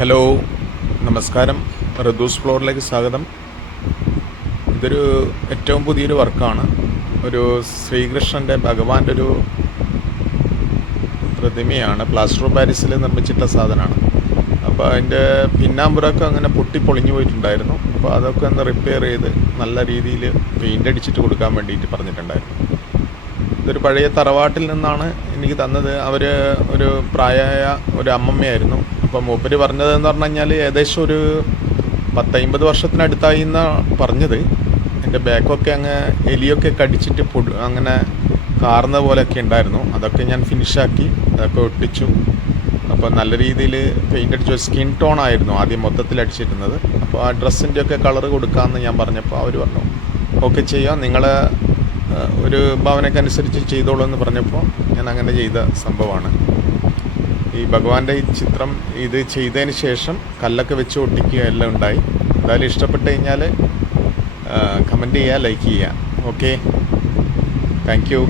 Hello, നമസ്കാരം. റദൂസ് ഫ്ലോറിലേക്ക് സ്വാഗതം. ഇതൊരു ഏറ്റവും പുതിയൊരു വർക്കാണ്. ഒരു ശ്രീകൃഷ്ണൻ്റെ ഭഗവാന്റെ ഒരു പ്രതിമയാണ്. പ്ലാസ്റ്റർ ഓഫ് പാരീസിൽ നിർമ്മിച്ചിട്ട സാധനമാണ്. അപ്പോൾ അതിൻ്റെ പിന്നാമ്പുറമൊക്കെ അങ്ങനെ പൊളിഞ്ഞു പോയിട്ടുണ്ടായിരുന്നു. അപ്പോൾ അതൊക്കെ ഒന്ന് റിപ്പയർ ചെയ്ത് നല്ല രീതിയിൽ പെയിൻ്റ് അടിച്ചിട്ട് കൊടുക്കാൻ വേണ്ടിയിട്ട് പറഞ്ഞിട്ടുണ്ടായിരുന്നു. ഇതൊരു പഴയ തറവാട്ടിൽ നിന്നാണ് എനിക്ക് തന്നത്. അവർ ഒരു പ്രായമായ ഒരു അമ്മമ്മയായിരുന്നു. അപ്പോൾ മൂപ്പര് പറഞ്ഞതെന്ന് പറഞ്ഞു കഴിഞ്ഞാൽ ഏകദേശം ഒരു 10-50 വർഷത്തിനടുത്തായി എന്നാണ് പറഞ്ഞത്. എൻ്റെ ബാക്കൊക്കെ അങ്ങ് എലിയൊക്കെ കടിച്ചിട്ട് അങ്ങനെ കാർന്ന പോലെയൊക്കെ ഉണ്ടായിരുന്നു. അതൊക്കെ ഞാൻ ഫിനിഷാക്കി, അതൊക്കെ ഒട്ടിച്ചു. അപ്പോൾ നല്ല രീതിയിൽ പെയിൻ്റ് അടിച്ചു. സ്കിൻ ടോൺ ആയിരുന്നു ആദ്യം മൊത്തത്തിൽ അടിച്ചിരുന്നത്. അപ്പോൾ ആ ഡ്രസ്സിൻ്റെ ഒക്കെ കളർ കൊടുക്കാമെന്ന് ഞാൻ പറഞ്ഞപ്പോൾ അവർ പറഞ്ഞു ഓക്കെ ചെയ്യാം, നിങ്ങളെ ഒരു ഭാവനയ്ക്കനുസരിച്ച് ചെയ്തോളൂ എന്ന് പറഞ്ഞപ്പോൾ ഞാൻ അങ്ങനെ ചെയ്ത സംഭവമാണ്. ഈ ഭഗവാന്റെ ഈ ചിത്രം ഇത് ചെയ്തതിന് ശേഷം കല്ലൊക്കെ വെച്ച് ഒട്ടിക്കുക എല്ലാം ഉണ്ടായി. എന്തായാലും ഇഷ്ടപ്പെട്ട് കഴിഞ്ഞാൽ കമൻറ്റ് ചെയ്യുക, ലൈക്ക് ചെയ്യുക. Okay, thank you.